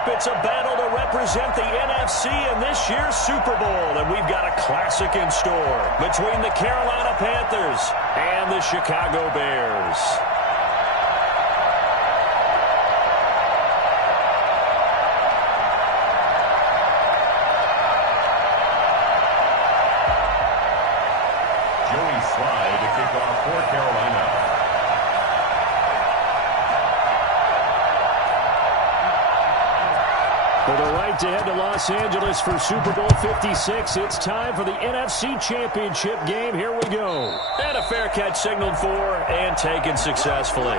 up, it's a battle to represent the NFC in this year's Super Bowl. And we've got a classic in store between the Carolina Panthers and the Chicago Bears. To kick off for Carolina. For the right to head to Los Angeles for Super Bowl 56, it's time for the NFC Championship game. Here we go. And a fair catch signaled for and taken successfully.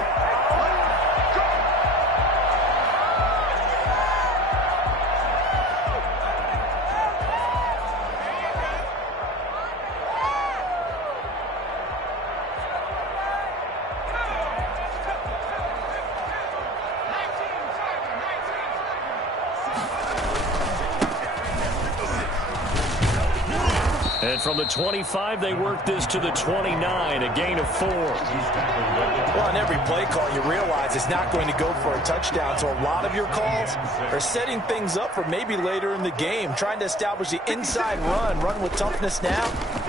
And from the 25, they work this to the 29, a gain of 4. Well, on every play call, you realize it's not going to go for a touchdown. So a lot of your calls are setting things up for maybe later in the game, trying to establish the inside run with toughness now,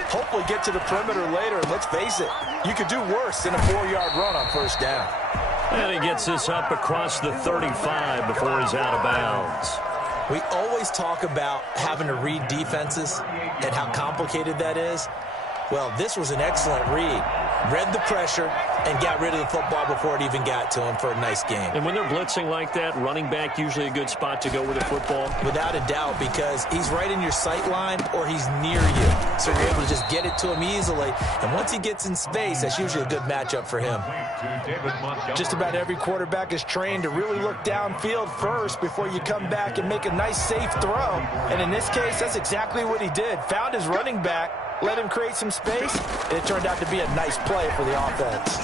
hopefully get to the perimeter later. And let's face it, you could do worse than a 4-yard run on first down. And he gets this up across the 35 before he's out of bounds. We always talk about having to read defenses and how complicated that is. Well, this was an excellent read. Read the pressure and got rid of the football before it even got to him for a nice game. And when they're blitzing like that, running back usually a good spot to go with the football? Without a doubt, because he's right in your sight line or he's near you. So you're able to just get it to him easily. And once he gets in space, that's usually a good matchup for him. Just about every quarterback is trained to really look downfield first before you come back and make a nice, safe throw. And in this case, that's exactly what he did. Found his running back, let him create some space, and it turned out to be a nice play for the offense.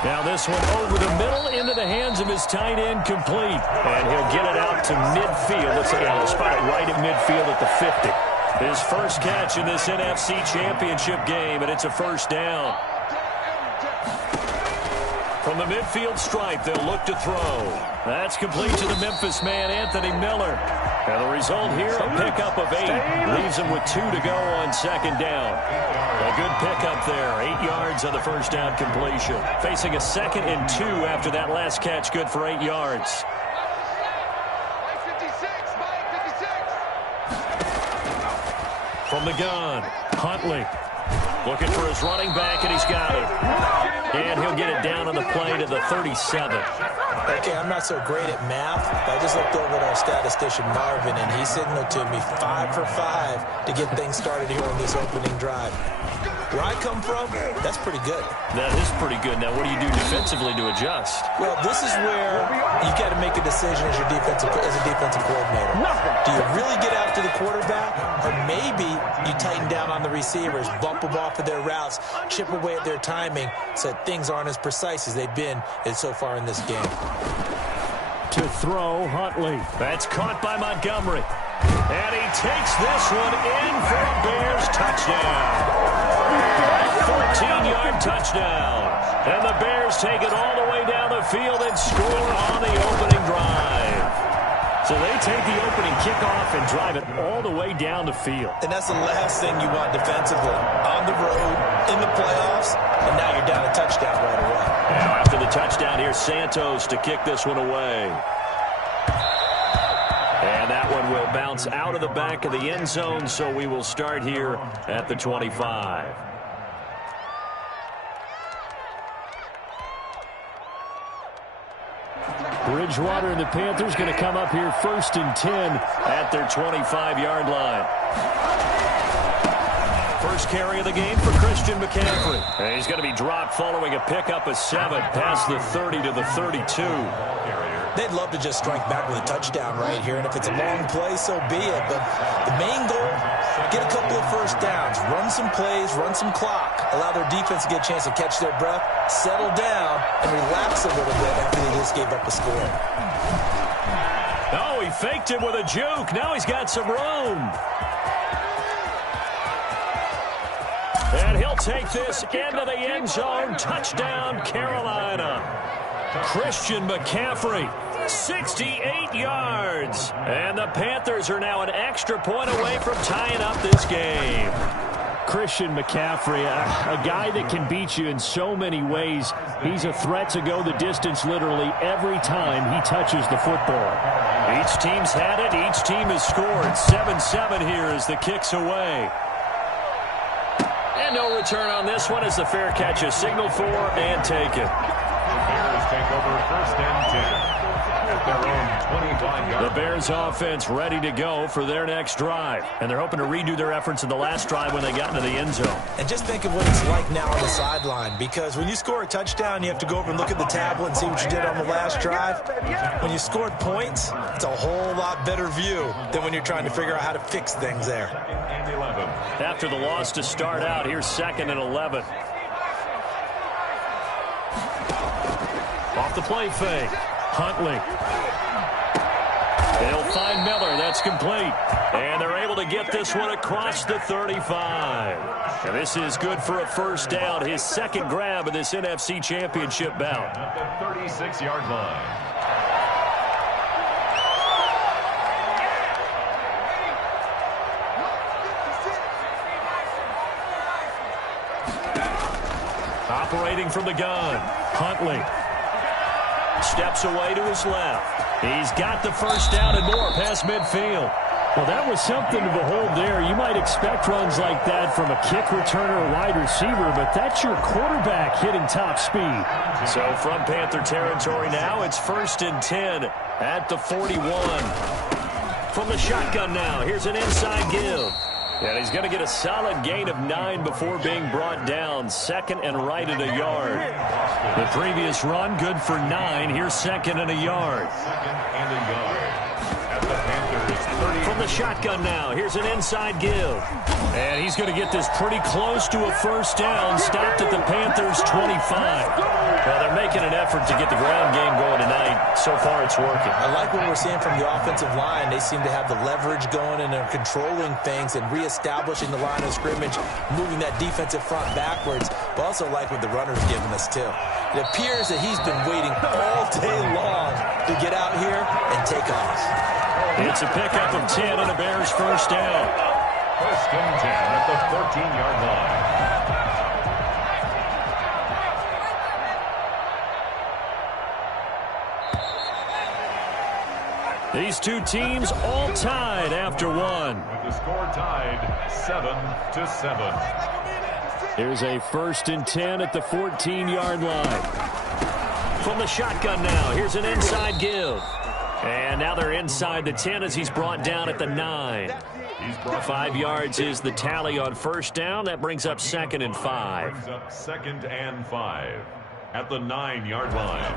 Now this one over the middle into the hands of his tight end, complete. And he'll get it out to midfield. Let's spot it right at midfield at the 50. His first catch in this NFC Championship game, and it's a first down. From the midfield stripe, they'll look to throw. That's complete to the Memphis man, Anthony Miller. And the result here, a pickup of 8. Leaves him with 2 to go on second down. A good pickup there. 8 yards on the first down completion. Facing a 2nd and 2 after that last catch, good for 8 yards. From the gun, Huntley. Looking for his running back, and he's got it. And he'll get it down on the play to the 37. Okay, I'm not so great at math, but I just looked over at our statistician, Marvin, and he signaled to me 5 for 5 to get things started here on this opening drive. Where I come from, that's pretty good. That is pretty good. Now, what do you do defensively to adjust? Well, this is where you got to make a decision as a defensive coordinator. Do you really get after the quarterback, or maybe you tighten down on the receivers, bump them off of their routes, chip away at their timing so that things aren't as precise as they've been so far in this game? To throw, Huntley. That's caught by Montgomery. And he takes this one in for a Bears touchdown. 14-yard touchdown. And the Bears take it all the way down the field and score on the opening drive. So they take the opening kickoff and drive it all the way down the field. And that's the last thing you want defensively. On the road, in the playoffs, and now you're down a touchdown right away. Now after the touchdown, here's Santos to kick this one away. And that one will bounce out of the back of the end zone, so we will start here at the 25. Bridgewater and the Panthers going to come up here 1st and 10 at their 25-yard line. First carry of the game for Christian McCaffrey. And he's going to be dropped following a pickup of 7 past the 30 to the 32. They'd love to just strike back with a touchdown right here, and if it's a long play, so be it. But the main goal, get a couple of first downs, run some plays, run some clock, allow their defense to get a chance to catch their breath, settle down, and relax a little bit after they just gave up a score. Oh, he faked him with a juke. Now he's got some room. And he'll take this into the end zone. Touchdown, Carolina. Christian McCaffrey 68 yards. And the Panthers are now an extra point away from tying up this game. Christian McCaffrey, a guy that can beat you in so many ways. He's a threat to go the distance literally every time he touches the football. Each team's had it. Each team has scored. 7-7 here as the kick's away. And no return on this one as the fair catch is signaled for and taken. The Bears take over first and 10. At their own 25-yard. The Bears offense ready to go for their next drive. And they're hoping to redo their efforts in the last drive when they got into the end zone. And just think of what it's like now on the sideline, because when you score a touchdown, you have to go over and look at the tablet and see what you did on the last drive. When you scored points, it's a whole lot better view than when you're trying to figure out how to fix things there. And 11. After the loss to start out, here's 2nd and 11. Off the play fake. Huntley. They'll find Miller. That's complete. And they're able to get this one across the 35. And this is good for a first down. His second grab of this NFC Championship bout. At the 36-yard line. Operating from the gun. Huntley. Steps away to his left. He's got the first down and more past midfield. Well, that was something to behold there. You might expect runs like that from a kick returner or wide receiver, but that's your quarterback hitting top speed. So from Panther territory now, it's 1st and 10 at the 41. From the shotgun now, here's an inside give. And he's going to get a solid gain of 9 before being brought down. 2nd and right at a yard. The previous run, good for 9. Here's 2nd and a yard. 2nd and a yard. At the Panthers 30. From the shotgun now, here's an inside give. And he's going to get this pretty close to a first down. Stopped at the Panthers 25. Well, they're making an effort to get the ground game going tonight. So far, it's working. I like what we're seeing from the offensive line. They seem to have the leverage going and are controlling things and reestablishing the line of scrimmage, moving that defensive front backwards. But also like what the runner's giving us, too. It appears that he's been waiting all day long to get out here and take off. It's a pickup of 10 and a Bears first down. 1st and 10 at the 14-yard line. These two teams all tied after one. With the score tied 7-7. Here's a 1st and 10 at the 14-yard line. From the shotgun now, here's an inside give. And now they're inside the 10 as he's brought down at the 9. 5 yards is the tally on first down. That brings up 2nd and 5. Brings up 2nd and 5 at the 9-yard line.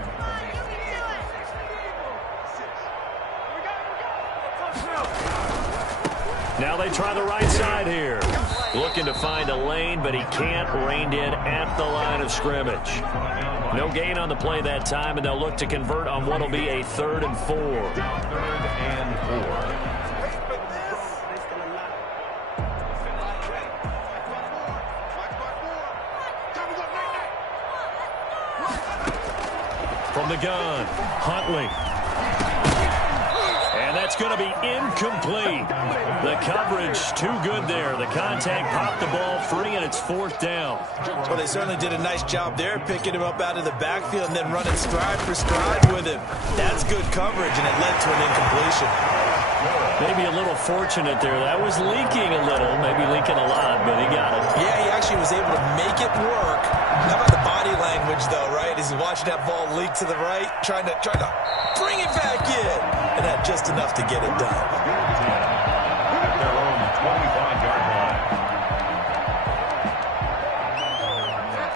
Now they try the right side here. Looking to find a lane, but he can't. Reined in at the line of scrimmage. No gain on the play that time, and they'll look to convert on what will be a 3rd and 4. 3rd and 4. From the gun, Huntley. And that's going to be incomplete. The coverage too good there. The contact popped the ball free, and it's 4th down. Well, they certainly did a nice job there, picking him up out of the backfield and then running stride for stride with him. That's good coverage, and it led to an incompletion. Maybe a little fortunate there. That was leaking a little, maybe leaking a lot, but he got it. Yeah, he actually was able to make it work. How about the body language, though, right? As he's watching that ball leak to the right, trying to bring it back in. And had just enough to get it done. At their own 25-yard line.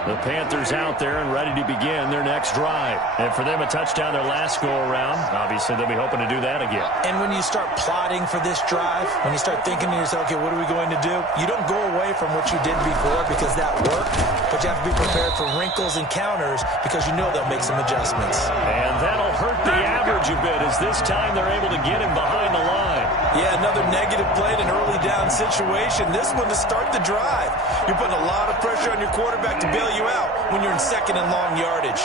The Panthers out there and ready to begin their next drive. And for them, a touchdown their last go-around. Obviously, they'll be hoping to do that again. And when you start plotting for this drive, when you start thinking to yourself, okay, what are we going to do? You don't go away from what you did before because that worked, but you have to be prepared for wrinkles and counters because you know they'll make some adjustments. And that'll hurt the average a bit as this time they're able to get him behind the line. Yeah, another negative play in an early down situation. This one to start the drive. You're putting a lot of pressure on your quarterback to bail you out when you're in 2nd and long yardage.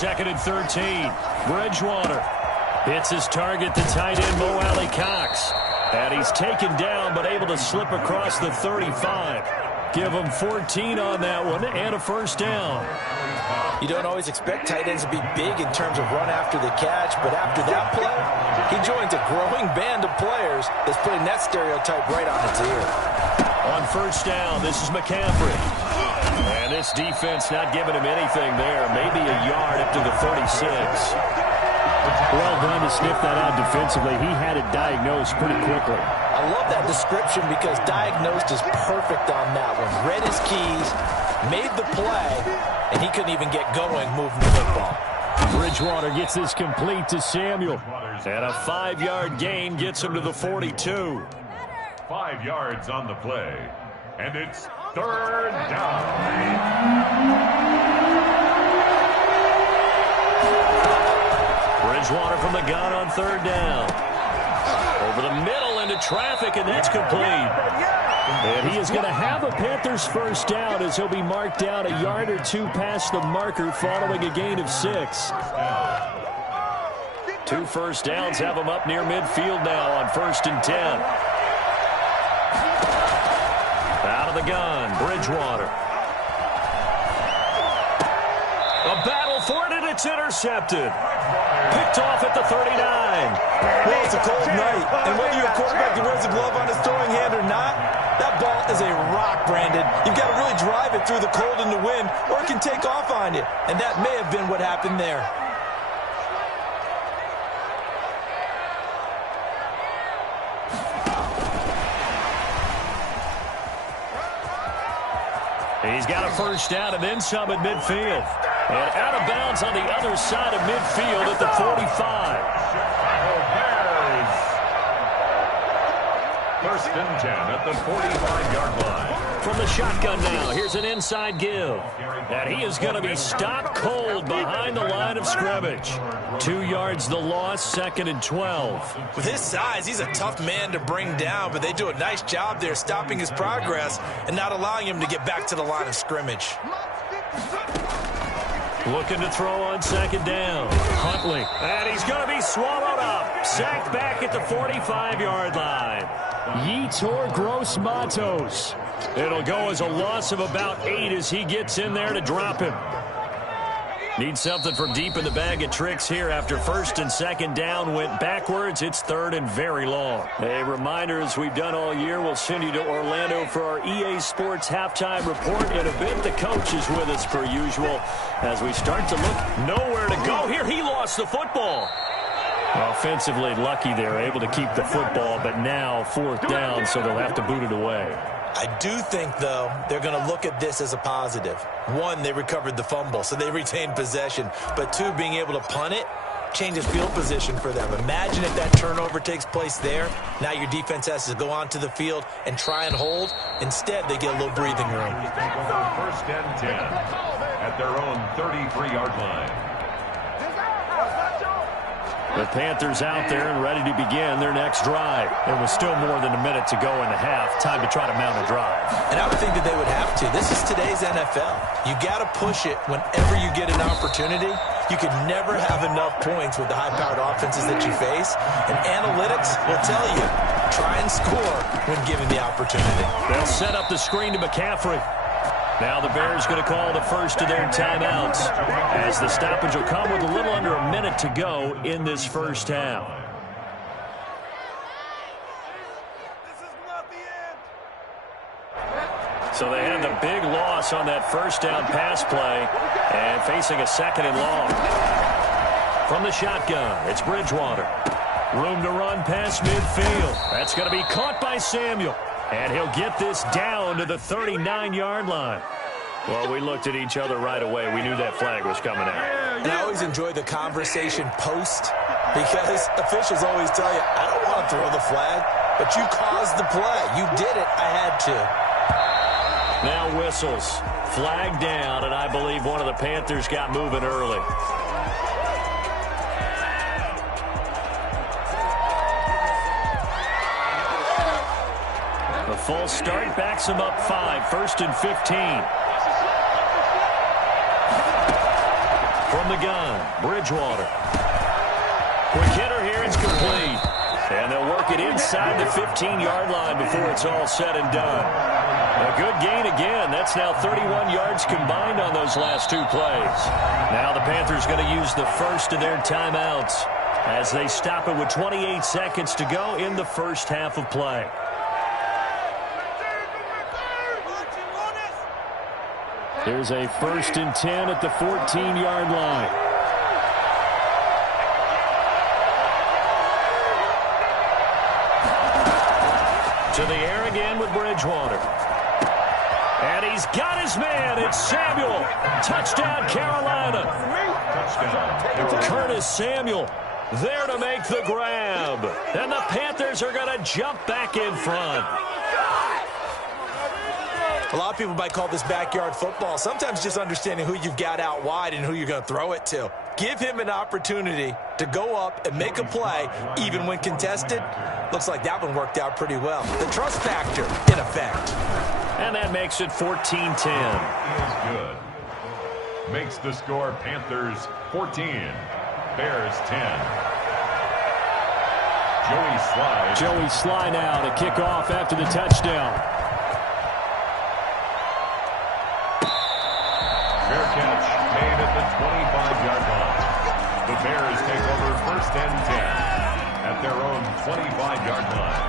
2nd and 13. Bridgewater hits his target, the tight end, Mo Alley Cox. And he's taken down, but able to slip across the 35. Give him 14 on that one and a first down. You don't always expect tight ends to be big in terms of run after the catch, but after that play, he joins a growing band of players that's putting that stereotype right on its ear. On first down, this is McCaffrey. And this defense not giving him anything there. Maybe a yard up to the 36. Well done to sniff that out defensively. He had it diagnosed pretty quickly. I love that description because diagnosed is perfect on that one. Read his keys, made the play, and he couldn't even get going moving the football. Bridgewater gets this complete to Samuel. And a 5-yard gain gets him to the 42. 5 yards on the play. And it's third down. Bridgewater from the gun on third down. Over the middle into traffic, and that's complete. And he is going to have a Panthers first down as he'll be marked down a yard or two past the marker following a gain of 6. 2 first downs have him up near midfield now on 1st and 10. Out of the gun, Bridgewater. A battle for it, and it's intercepted. Picked off at the 39. Well, it's a cold night, and whether you're a quarterback who wears a glove on his throwing hand or not, that ball is a rock, Brandon. You've got to really drive it through the cold and the wind, or it can take off on you. And that may have been what happened there. He's got a first down and then some at midfield. And out of bounds on the other side of midfield at the 45. First and 10 at the 45-yard line. From the shotgun now, here's an inside give. And he is going to be stopped cold behind the line of scrimmage. 2 yards the loss, 2nd and 12. With his size, he's a tough man to bring down, but they do a nice job there stopping his progress and not allowing him to get back to the line of scrimmage. Looking to throw on 2nd down. Huntley. And he's going to be swallowed up. Sacked back at the 45-yard line. Yetur Gross-Matos. It'll go as a loss of about 8 as he gets in there to drop him. Need something from deep in the bag of tricks here after 1st and 2nd down went backwards. It's 3rd and very long. A reminder, as we've done all year, we'll send you to Orlando for our EA Sports halftime report in a bit. The coach is with us per usual as we start to look nowhere to go. Here, he lost the football. Offensively lucky they're able to keep the football, but now 4th down, so they'll have to boot it away. I do think, though, they're going to look at this as a positive. 1, they recovered the fumble, so they retained possession. But 2, being able to punt it changes field position for them. Imagine if that turnover takes place there. Now your defense has to go onto the field and try and hold. Instead, they get a little breathing room. Take over 1st and 10 at their own 33-yard line. The Panthers out there and ready to begin their next drive. It was still more than a minute to go in the half. Time to try to mount a drive. And I would think that they would have to. This is today's NFL. You got to push it whenever you get an opportunity. You can never have enough points with the high-powered offenses that you face. And analytics will tell you, try and score when given the opportunity. They'll set up the screen to McCaffrey. Now the Bears going to call the first of their timeouts as the stoppage will come with a little under a minute to go in this first half. So they had the big loss on that first down pass play and facing a 2nd and long. From the shotgun, it's Bridgewater. Room to run past midfield. That's going to be caught by Samuel. And he'll get this down to the 39-yard line. Well, we looked at each other right away. We knew that flag was coming out. And I always enjoy the conversation post because officials always tell you, I don't want to throw the flag, but you caused the play. You did it. I had to. Now whistles. Flag down, and I believe one of the Panthers got moving early. The false start backs him up 5, 1st and 15. From From the gun, Bridgewater. Quick hitter here, it's complete. And they'll work it inside the 15-yard line before it's all said and done. A good gain again. That's now 31 yards combined on those last two plays. Now the Panthers going to use the first of their timeouts as they stop it with 28 seconds to go in the first half of play. Here's a 1st and 10 at the 14-yard line. To the air again with Bridgewater. And he's got his man. It's Samuel. Touchdown, Carolina. Touchdown. Curtis Samuel there to make the grab. And the Panthers are going to jump back in front. A lot of people might call this backyard football. Sometimes just understanding who you've got out wide and who you're going to throw it to. Give him an opportunity to go up and make a play, even when contested. Looks like that one worked out pretty well. The trust factor, in effect. And that makes it 14-10. Is good. Makes the score Panthers 14, Bears 10. Joey Sly now to kick off after the touchdown. Fair catch made at the 25-yard line. The Bears take over 1st and 10 at their own 25-yard line.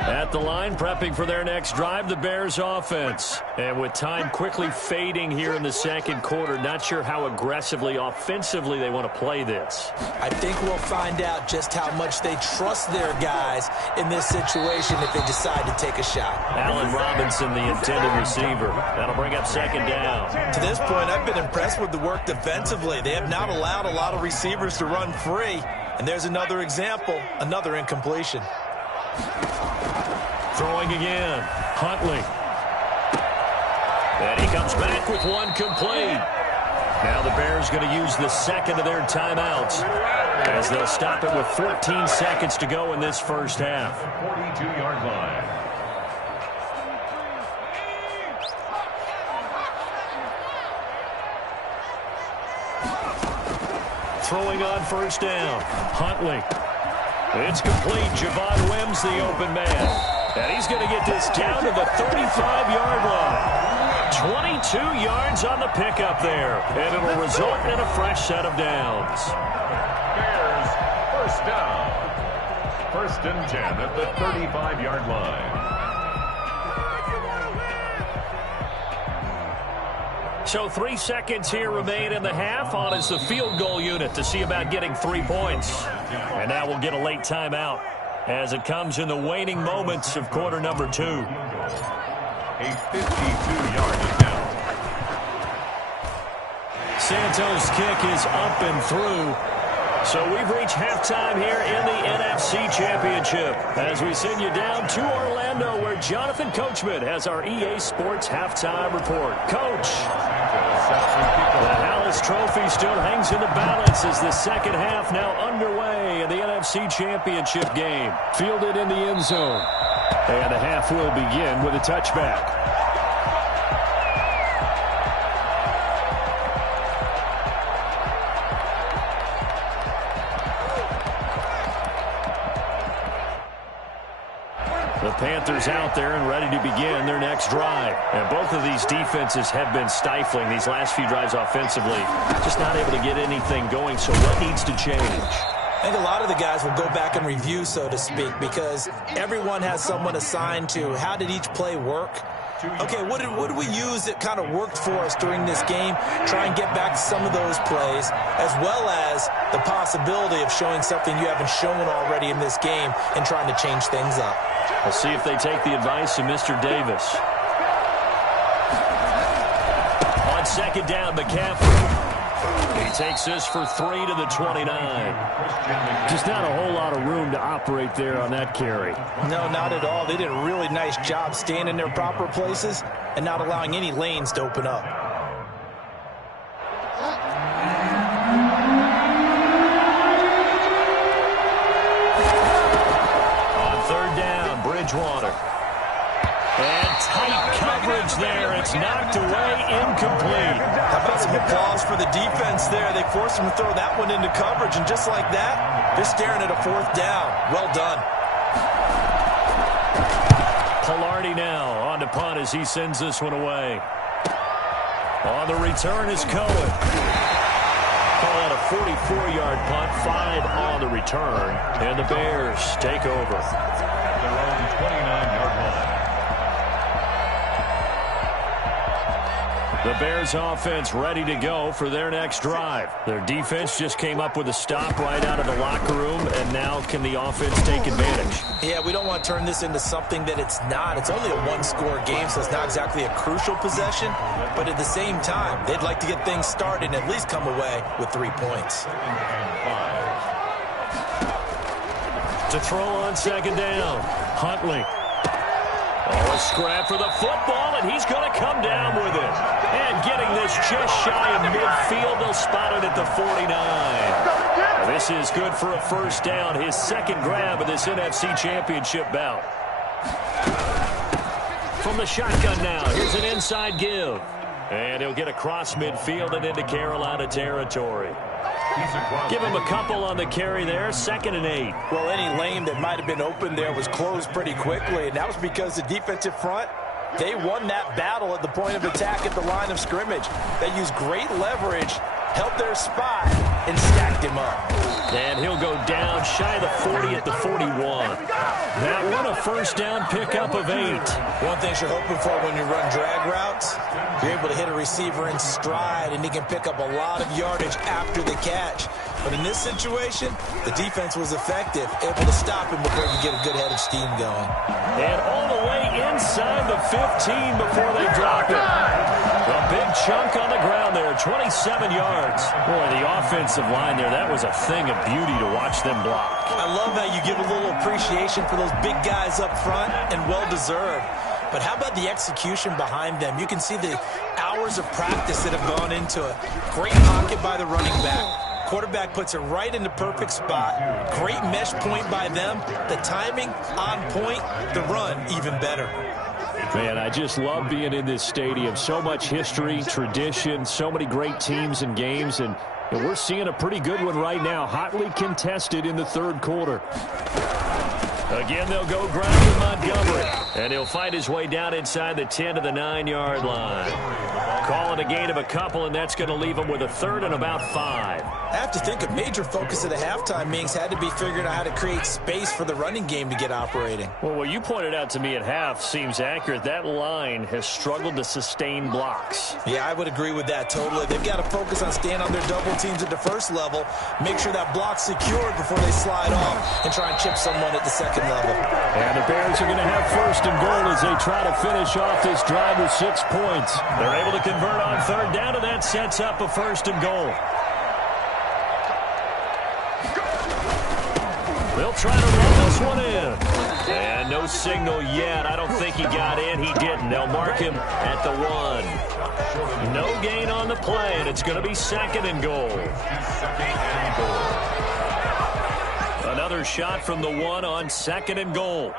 At the line, prepping for their next drive, the Bears offense. And with time quickly fading here in the second quarter, not sure how aggressively, offensively they want to play this. I think we'll find out just how much they trust their guys in this situation if they decide to take a shot. Allen Robinson, the intended receiver. That'll bring up 2nd down. To this point, I've been impressed with the work defensively. They have not allowed a lot of receivers to run free. And there's another example, another incompletion. Throwing again, Huntley. And he comes back with one complete. Now the Bears going to use the second of their timeouts as they'll stop it with 14 seconds to go in this first half. 42-yard line. Throwing on 1st down, Huntley. It's complete. Javon Wims, the open man. And he's going to get this down to the 35-yard line. 22 yards on the pickup there. And it'll result in a fresh set of downs. Bears 1st down. 1st and 10 at the 35-yard line. So 3 seconds here remain in the half. On is the field goal unit to see about getting 3 points. And now we'll get a late timeout as it comes in the waning moments of quarter number 2. A 52-yard attempt. Santos' kick is up and through. So we've reached halftime here in the NFC Championship as we send you down to Orlando where Jonathan Coachman has our EA Sports halftime report. Coach, the Hallis Trophy still hangs in the balance as the second half now underway in the NFC Championship game. Fielded in the end zone. And the half will begin with a touchback. The Panthers out there and ready to begin their next drive. And both of these defenses have been stifling these last few drives offensively. Just not able to get anything going, so what needs to change? I think a lot of the guys will go back and review, so to speak, because everyone has someone assigned to how did each play work. Okay, what did we use that kind of worked for us during this game? Try and get back to some of those plays, as well as the possibility of showing something you haven't shown already in this game and trying to change things up. We'll see if they take the advice of Mr. Davis. On 2nd down, McCaffrey. He takes this for 3 to the 29. Just not a whole lot of room to operate there on that carry. No, not at all. They did a really nice job staying in their proper places and not allowing any lanes to open up. On 3rd down, Bridgewater. And tight coverage there. It's knocked away, incomplete. How How about some applause for the defense there? They forced him to throw that one into coverage, and just like that, they're staring at a 4th down. Well done. Pilardi now on to punt as he sends this one away. On the return is Cohen. Call out a 44-yard punt, 5 on the return, and the Bears take over. Their own 29-yard line. The Bears offense ready to go for their next drive. Their defense just came up with a stop right out of the locker room, and now can the offense take advantage? Yeah, we don't want to turn this into something that it's not. It's only a one-score game, so it's not exactly a crucial possession. But at the same time, they'd like to get things started and at least come away with 3 points. To throw on 2nd down, Huntley. Oh, a scrap for the football, and he's going to come down with it. And getting this just shy of midfield, they'll spot it at the 49. This is good for a 1st down, his 2nd grab of this NFC Championship bout. From the shotgun now, here's an inside give. And he'll get across midfield and into Carolina territory. Give him a couple on the carry there, 2nd and 8. Well, any lane that might have been open there was closed pretty quickly, and that was because the defensive front, they won that battle at the point of attack at the line of scrimmage. They used great leverage, held their spot, and stacked him up. And he'll go down shy of the 40 at the 41. That one a 1st down pickup of 8. One thing you're hoping for when you run drag routes, you're able to hit a receiver in stride, and he can pick up a lot of yardage after the catch. But in this situation, the defense was effective, able to stop him before you get a good head of steam going. And all the way inside the 15 before they drop it. A big chunk on the ground there, 27 yards. Boy, the offensive line there, that was a thing of beauty to watch them block. I love how you give a little appreciation for those big guys up front, and well-deserved. But how about the execution behind them? You can see the hours of practice that have gone into it. Great pocket by the running back. Quarterback puts it right in the perfect spot. Great mesh point by them. The timing on point. The run even better. Man, I just love being in this stadium. So much history, tradition, so many great teams and games, and we're seeing a pretty good one right now. Hotly contested in the 3rd quarter. Again, they'll go ground with Montgomery, and he'll find his way down inside the 10 to the 9-yard line. Call it a gain of a couple, and that's going to leave him with a 3rd and about 5. I have to think a major focus of the halftime meetings had to be figuring out how to create space for the running game to get operating. Well, what you pointed out to me at half seems accurate. That line has struggled to sustain blocks. Yeah, I would agree with that totally. They've got to focus on staying on their double teams at the 1st level, make sure that block's secured before they slide off and try and chip someone at the 2nd level. And the Bears are going to have 1st and goal as they try to finish off this drive with 6 points. They're able to convert on 3rd down, and that sets up a 1st and goal. They'll try to run this one in. And no signal yet. I don't think he got in. He didn't. They'll mark him at the 1. No gain on the play, and it's going to be 2nd and goal. Another shot from the 1 on 2nd and goal.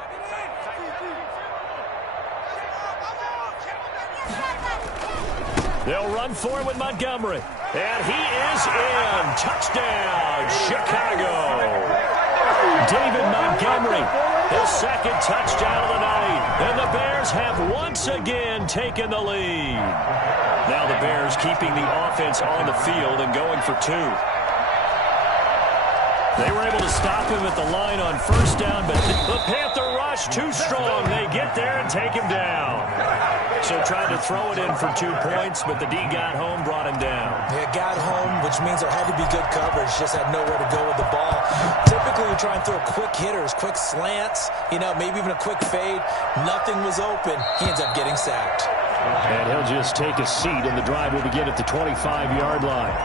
They'll run for it with Montgomery. And he is in. Touchdown, Chicago. David Montgomery, his 2nd touchdown of the night. And the Bears have once again taken the lead. Now the Bears keeping the offense on the field and going for 2. They were able to stop him at the line on 1st down, but the Panther rush too strong. They get there and take him down. So tried to throw it in for 2 points, but the D got home, brought him down. Yeah, got home, which means there had to be good coverage. Just had nowhere to go with the ball. Typically, we try and throw quick hitters, quick slants, maybe even a quick fade. Nothing was open. He ends up getting sacked. And he'll just take a seat, and the drive will begin at the 25-yard line.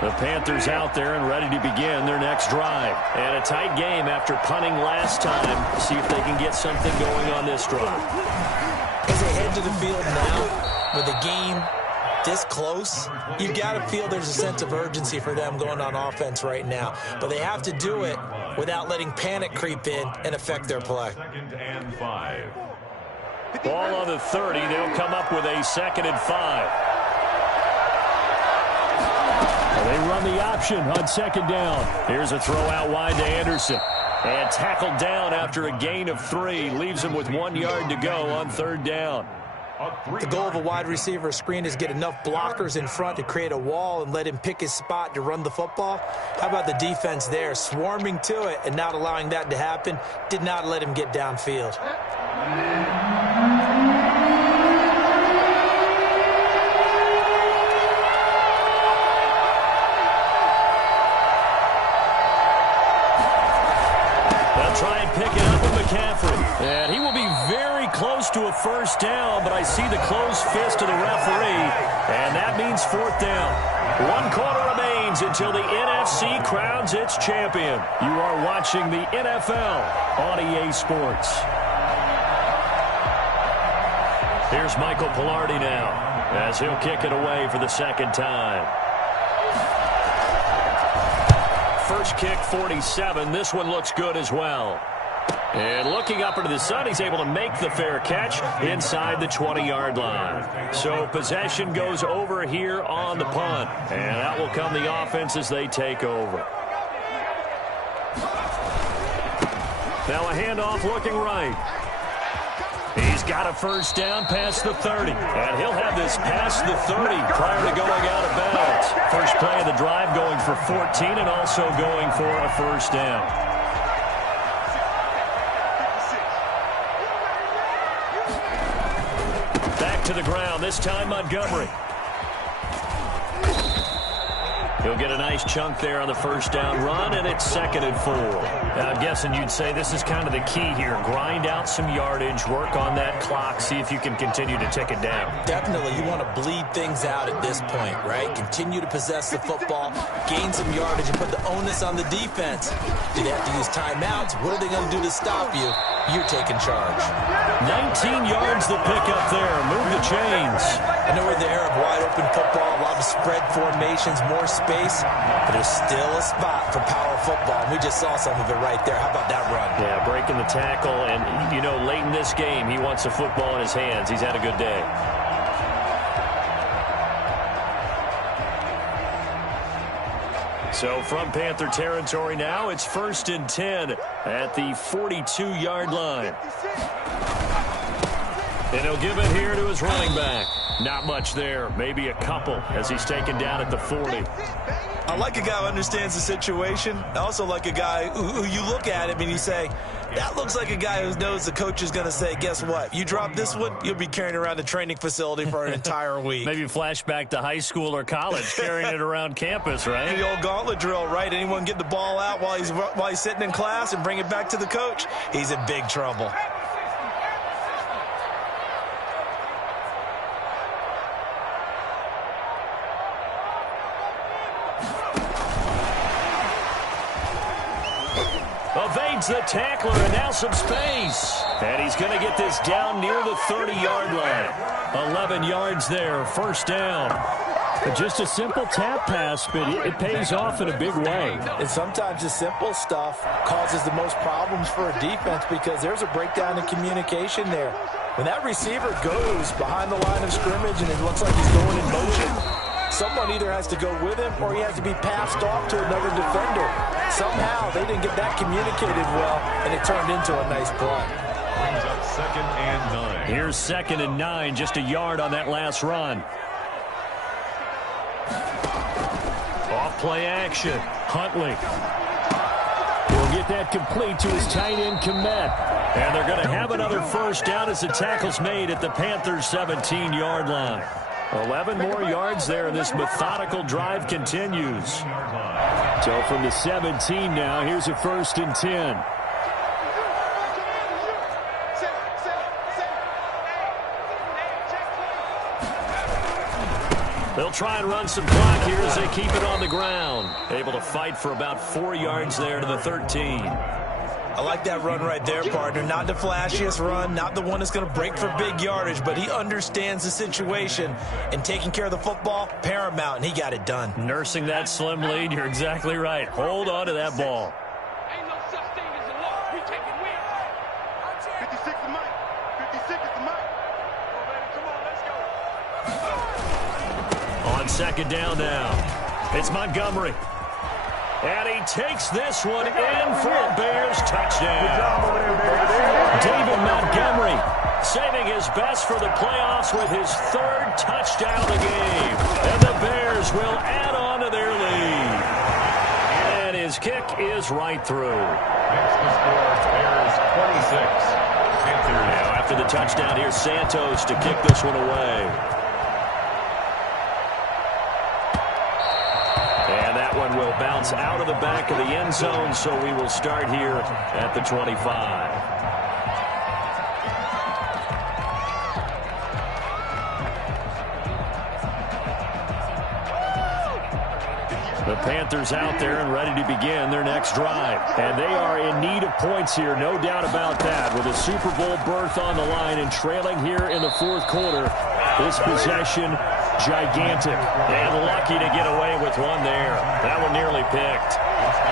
The Panthers out there and ready to begin their next drive. And a tight game after punting last time. See if they can get something going on this drive. As they head to the field now, with the game this close, you've got to feel there's a sense of urgency for them going on offense right now. But they have to do it without letting panic creep in and affect their play. 2nd and 5. Ball on the 30. They'll come up with a 2nd and 5. They run the option on 2nd down. Here's a throw out wide to Anderson. And tackled down after a gain of 3. Leaves him with 1 yard to go on 3rd down. The goal of a wide receiver screen is get enough blockers in front to create a wall and let him pick his spot to run the football. How about the defense there, swarming to it and not allowing that to happen? Did not let him get downfield. They'll try and pick it up with McCaffrey. And he will be very close to a 1st down, but I see the closed fist of the referee, and that means 4th down. 1 quarter remains until the NFC crowns its champion. You are watching the NFL on EA Sports. Here's Michael Pilardi now, as he'll kick it away for the 2nd time. First kick, 47. This one looks good as well. And looking up into the sun, he's able to make the fair catch inside the 20-yard line. So possession goes over here on the punt. And that will come the offense as they take over. Now a handoff looking right. He's got a 1st down past the 30. And he'll have this past the 30 prior to going out of bounds. First play of the drive going for 14 and also going for a 1st down. To the ground, this time Montgomery. He'll get a nice chunk there on the 1st down run, and it's 2nd and 4. Now, I'm guessing you'd say this is kind of the key here. Grind out some yardage, work on that clock, see if you can continue to tick it down. Definitely. You want to bleed things out at this point, right? Continue to possess the football, gain some yardage, and put the onus on the defense. Do they have to use timeouts? What are they going to do to stop you? You're taking charge. 19 yards to pick up there. Move the chains. I know we're in the era of wide-open football, a lot of spread formations, more space, but there's still a spot for power football. We just saw some of it right there. How about that run? Yeah, breaking the tackle, and, you know, late in this game, he wants the football in his hands. He's had a good day. So from Panther territory now, it's 1st and 10 at the 42-yard line. And he'll give it here to his running back. Not much there, maybe a couple as he's taken down at the 40. I like a guy who understands the situation. I also like a guy who you look at him and you say, that looks like a guy who knows the coach is going to say, guess what? You drop this one, you'll be carrying around the training facility for an entire week. Maybe flashback to high school or college, carrying it around campus, right? The old gauntlet drill, right? Anyone get the ball out while he's sitting in class and bring it back to the coach? He's in big trouble. Evades the tackler, and now some space. And he's going to get this down near the 30-yard line. 11 yards there, 1st down. Just a simple tap pass, but it pays off in a big way. And sometimes the simple stuff causes the most problems for a defense because there's a breakdown in communication there. When that receiver goes behind the line of scrimmage and it looks like he's going in motion, someone either has to go with him or he has to be passed off to another defender. Somehow they didn't get that communicated well, and it turned into a nice play. Brings up 2nd and 9. Here's 2nd and 9, just a yard on that last run. Off play action. Huntley. He'll get that complete to his tight end, Kmet. And they're going to have another 1st down as the tackle's made at the Panthers' 17-yard line. 11 more yards there, and this methodical drive continues. So from the 17 now, here's a 1st and 10. They'll try and run some clock here as they keep it on the ground. Able to fight for about 4 yards there to the 13. I like that run right there, partner. Not the flashiest run, not the one that's going to break for big yardage, but he understands the situation, and taking care of the football, paramount, and he got it done. Nursing that slim lead, you're exactly right. Hold on to that ball. on second down now. It's Montgomery. And he takes this one in for a Bears touchdown. David Montgomery saving his best for the playoffs with his third touchdown of the game. And the Bears will add on to their lead. And his kick is right through. Makes the score Bears 26. Now after the touchdown, here's Santos to kick this one away. And that one will bounce out of the back of the end zone, so we will start here at the 25. The Panthers out there and ready to begin their next drive. And they are in need of points here, no doubt about that. With a Super Bowl berth on the line and trailing here in the fourth quarter, this possession gigantic. And lucky to get away with one there. That one nearly picked.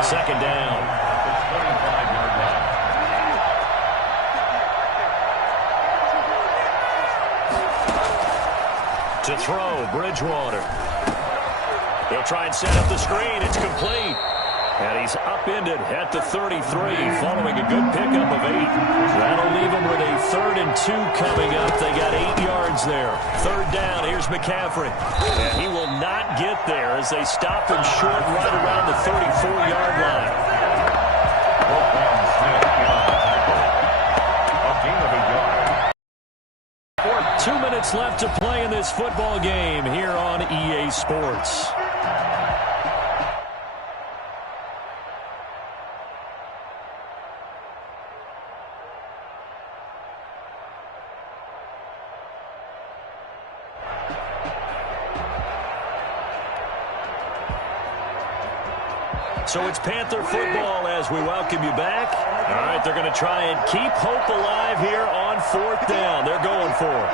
Second down. 25-yard line. To throw, Bridgewater. He'll try and set up the screen. It's complete. And he's upended at the 33 following a good pickup of 8. That'll leave him with a 3rd and 2 coming up. They got 8 yards there. Third down. Here's McCaffrey. And he will not get there as they stop him short right around the 34-yard line. A gain of a yard. 2 minutes left to play in this football game here on EA Sports. So it's Panther football as we welcome you back. All right, they're going to try and keep hope alive here on 4th down. They're going for it.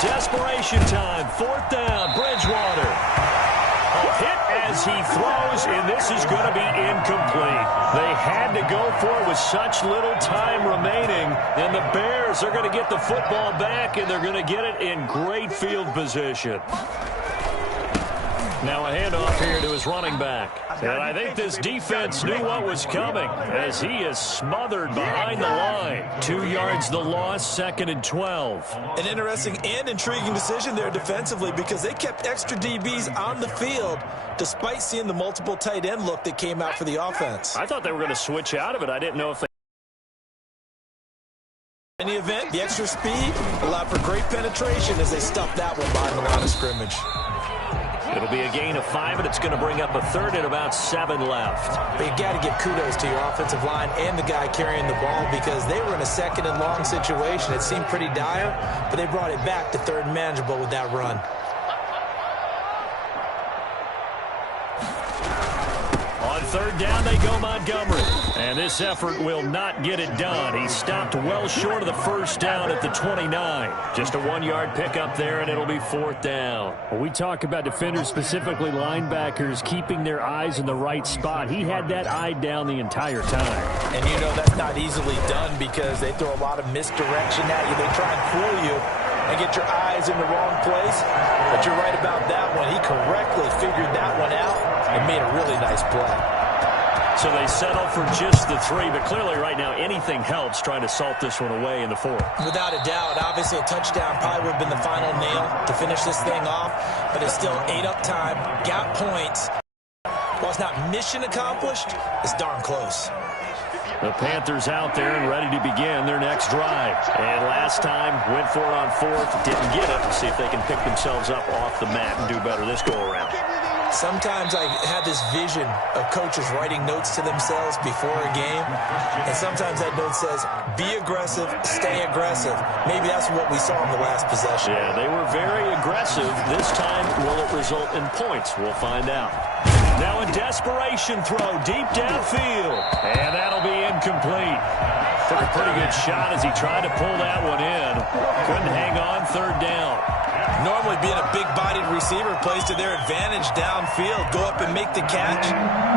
Desperation time. 4th down. Bridgewater. A hit as he throws, and this is going to be incomplete. They had to go for it with such little time remaining, and the Bears are going to get the football back, and they're going to get it in great field position. Now a handoff here to his running back. And I think this defense knew what was coming as he is smothered behind the line. 2 yards the loss, 2nd and 12. An interesting and intriguing decision there defensively because they kept extra DBs on the field despite seeing the multiple tight end look that came out for the offense. I thought they were going to switch out of it. I didn't know if they... In the event, the extra speed allowed for great penetration as they stuffed that one behind the line of scrimmage. It'll be a gain of 5, and it's going to bring up a 3rd and about 7 left. But you got to give kudos to your offensive line and the guy carrying the ball because they were in a 2nd and long situation. It seemed pretty dire, but they brought it back to 3rd and manageable with that run. On 3rd down, they go Montgomery. And this effort will not get it done. He stopped well short of the 1st down at the 29. Just a 1-yard pickup there, and it'll be 4th down. When we talk about defenders, specifically linebackers, keeping their eyes in the right spot, he had that eye down the entire time. And you know that's not easily done because they throw a lot of misdirection at you. They try and fool you and get your eyes in the wrong place. But you're right about that one. He correctly figured that one out and made a really nice play. So they settle for just the 3, but clearly right now anything helps trying to salt this one away in the 4th. Without a doubt, obviously a touchdown probably would have been the final nail to finish this thing off, but it's still 8 up time, got points. While it's not mission accomplished, it's darn close. The Panthers out there and ready to begin their next drive. And last time, went for it on 4th, didn't get it. We'll see if they can pick themselves up off the mat and do better this go-around. Sometimes I have this vision of coaches writing notes to themselves before a game, and sometimes that note says, be aggressive, stay aggressive. Maybe that's what we saw in the last possession. Yeah, they were very aggressive. This time, will it result in points? We'll find out. Now a desperation throw deep downfield, and that'll be incomplete. Took a pretty good shot as he tried to pull that one in. Couldn't hang on 3rd down. Normally being a big-bodied receiver plays to their advantage downfield. Go up and make the catch,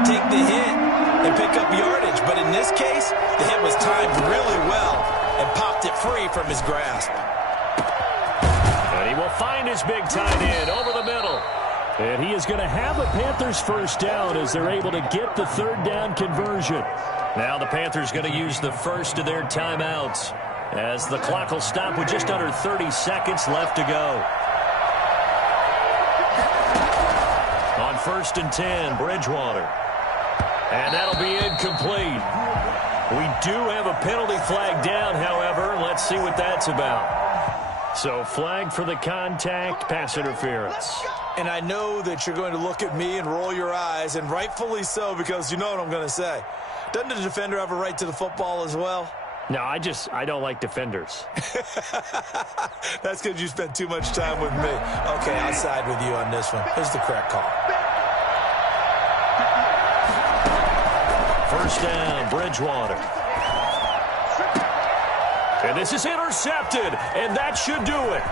take the hit, and pick up yardage. But in this case, the hit was timed really well and popped it free from his grasp. And he will find his big tight end over the middle. And he is going to have a Panthers first down as they're able to get the third down conversion. Now the Panthers going to use the first of their timeouts as the clock will stop with just under 30 seconds left to go. On 1st and 10, Bridgewater. And that'll be incomplete. We do have a penalty flag down, however. Let's see what that's about. So flag for the contact, pass interference. And I know that you're going to look at me and roll your eyes, and rightfully so, because you know what I'm going to say. Doesn't the defender have a right to the football as well? No, I don't like defenders. That's because you spent too much time with me. Okay, I'll side with you on this one. Here's the correct call. First down, Bridgewater. And this is intercepted, and that should do it.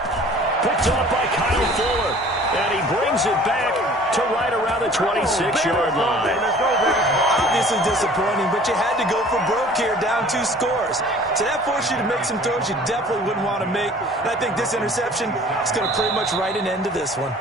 Picked up by Kyle Fuller, and he brings it back to right around the 26-yard line. Obviously disappointing, but you had to go for broke here, down 2 scores. So that forced you to make some throws you definitely wouldn't want to make. And I think this interception is going to pretty much write an end to this one.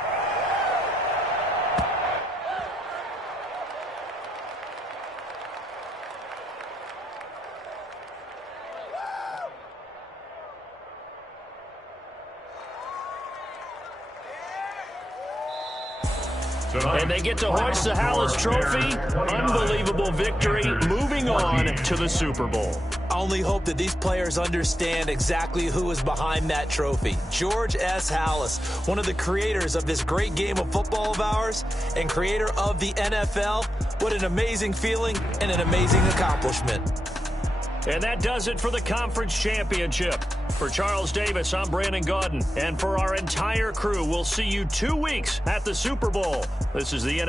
And they get to hoist the Hallis Trophy. Unbelievable victory. Moving on to the Super Bowl. I only hope that these players understand exactly who is behind that trophy. George S. Hallis, one of the creators of this great game of football of ours and creator of the NFL. What an amazing feeling and an amazing accomplishment. And that does it for the conference championship. For Charles Davis, I'm Brandon Gaudin. And for our entire crew, we'll see you 2 weeks at the Super Bowl. This is the NFL.